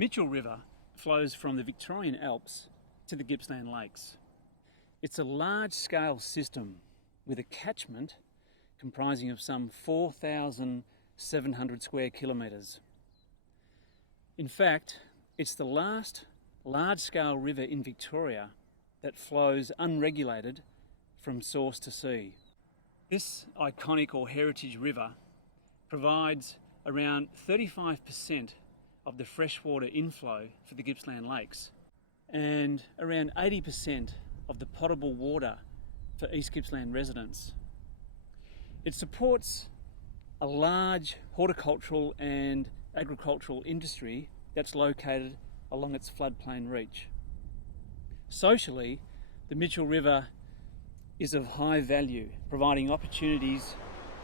Mitchell River flows from the Victorian Alps to the Gippsland Lakes. It's a large-scale system with a catchment comprising of some 4,700 square kilometres. In fact, it's the last large-scale river in Victoria that flows unregulated from source to sea. This iconic or heritage river provides around 35% of the freshwater inflow for the Gippsland Lakes and around 80% of the potable water for East Gippsland residents. It supports a large horticultural and agricultural industry that's located along its floodplain reach. Socially, the Mitchell River is of high value, providing opportunities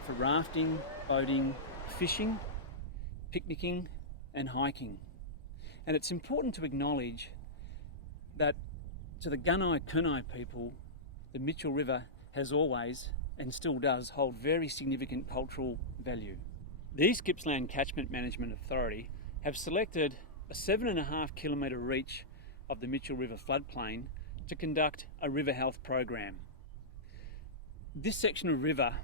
for rafting, boating, fishing, picnicking and hiking. And it's important to acknowledge that to the Gunai-Kurnai people, the Mitchell River has always and still does hold very significant cultural value. The East Gippsland Catchment Management Authority have selected a 7.5 kilometre reach of the Mitchell River floodplain to conduct a river health program. This section of river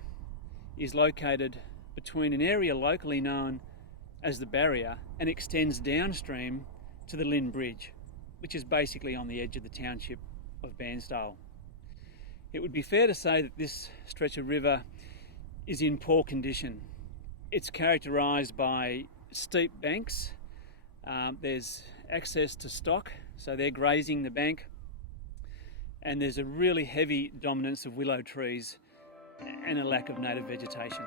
is located between an area locally known as the Barrier and extends downstream to the Lynn Bridge, which is basically on the edge of the township of Bairnsdale. It would be fair to say that this stretch of river is in poor condition. It's characterised by steep banks. There's access to stock, so they're grazing the bank, and there's a really heavy dominance of willow trees and a lack of native vegetation.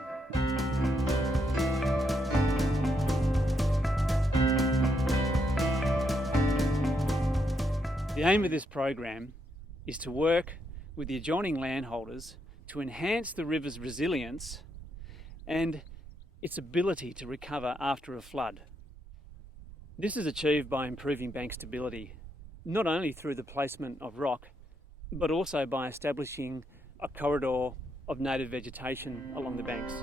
The aim of this program is to work with the adjoining landholders to enhance the river's resilience and its ability to recover after a flood. This is achieved by improving bank stability, not only through the placement of rock, but also by establishing a corridor of native vegetation along the banks.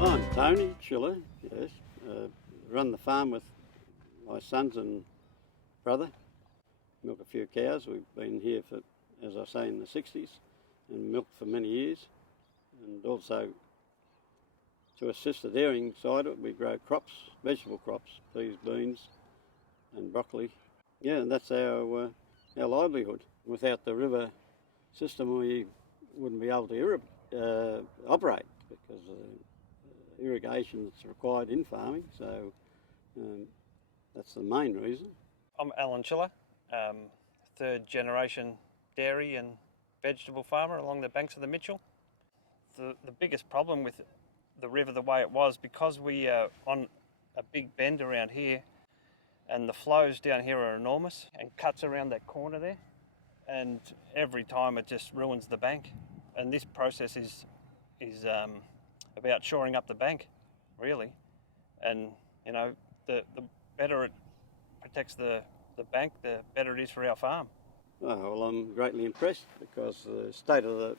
I'm Tony Chiller, yes. Run the farm with my sons and brother. Milk a few cows. We've been here for, as I say, in the 60s and milked for many years. And also, to assist the dairying side of it, we grow crops, vegetable crops, peas, beans and broccoli. Yeah, and that's our livelihood. Without the river system, we wouldn't be able to operate because irrigation is required in farming, so that's the main reason. I'm Alan Chiller, third generation dairy and vegetable farmer along the banks of the Mitchell. The biggest problem with the river the way it was, because we are on a big bend around here and the flows down here are enormous and cuts around that corner there, and every time it just ruins the bank. And this process is about shoring up the bank, really. And you know, the better it protects the bank, the better it is for our farm. Oh, well, I'm greatly impressed because the state of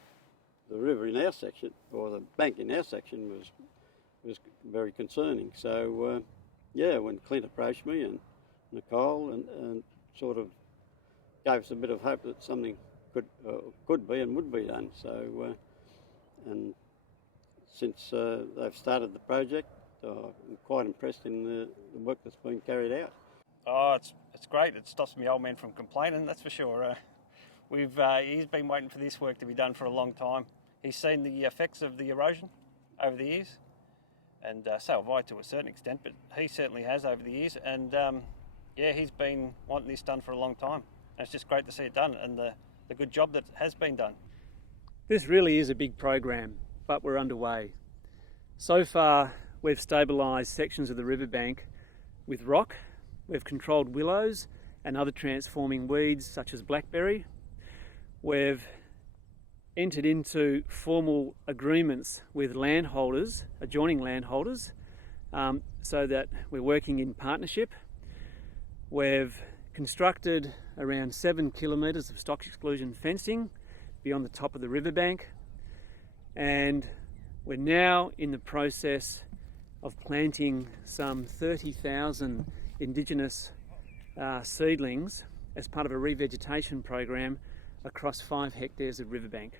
the river in our section, or the bank in our section, was very concerning. So yeah, when Clint approached me and Nicole and sort of gave us a bit of hope that something could be and would be done. So and since they've started the project, I'm quite impressed in the work that's been carried out. Oh, it's great. It stops me old man from complaining, that's for sure. He's been waiting for this work to be done for a long time. He's seen the effects of the erosion over the years, and so have I to a certain extent, but he certainly has over the years. And yeah, he's been wanting this done for a long time. And it's just great to see it done and the good job that has been done. This really is a big program, but we're underway. So far, we've stabilised sections of the riverbank with rock. We've controlled willows and other transforming weeds such as blackberry. We've entered into formal agreements with landholders, adjoining landholders, so that we're working in partnership. We've constructed around 7 kilometres of stock exclusion fencing beyond the top of the riverbank. and we're now in the process of planting some 30,000 Indigenous seedlings as part of a revegetation program across 5 hectares of riverbank.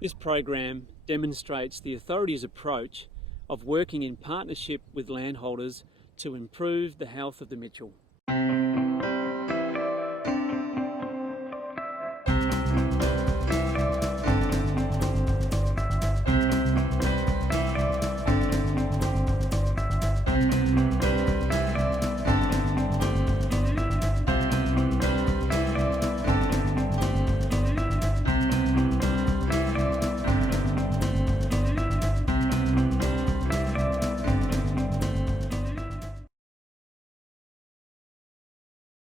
This program demonstrates the authorities' approach of working in partnership with landholders to improve the health of the Mitchell.